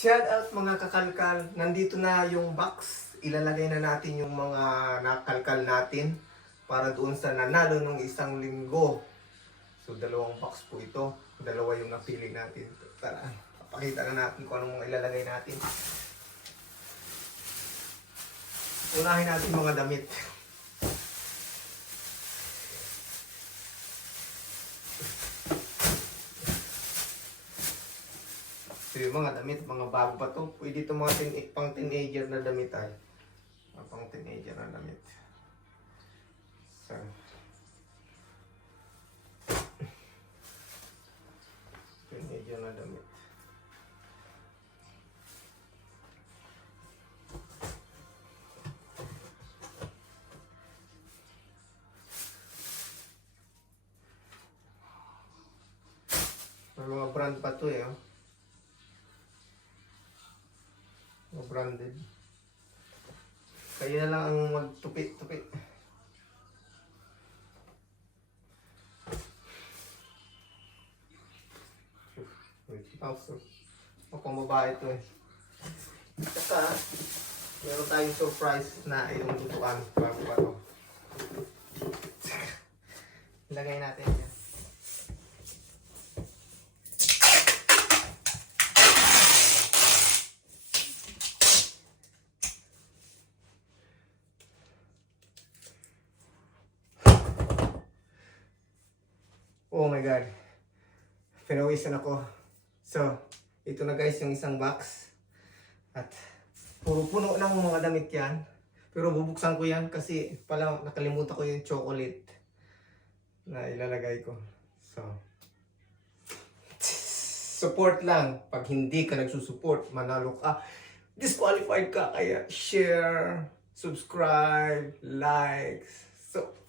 Shout out mga kakalkal. Nandito na yung box. Ilalagay na natin yung mga nakalkal natin para doon sa nanalo nung isang linggo. So dalawang box po ito. Dalawa yung napili natin. Tara, papakita na natin kung anong mga ilalagay natin. Unahin natin mga damit. So yung mga damit, mga bago pa to. Pwede ito mga pang teenager na damit ay. Pang teenager na damit. So. Teenager na damit. May mga brand pa to eh. Oh. Mga branded. Kaya lang ang magtupi-tupi. O kung babae ito eh. Saka, meron tayong surprise na yung tutuan bago pa ito. Ilagay natin yan. Oh my god. Pinawisan ako. So, ito na guys yung isang box. At puro puno ng mga damit yan. Pero bubuksan ko yan kasi pala nakalimutan ko yung chocolate na ilalagay ko. So, support lang. Pag hindi ka nagsusupport, manalo ka. Disqualified ka. Kaya share, subscribe, likes. So,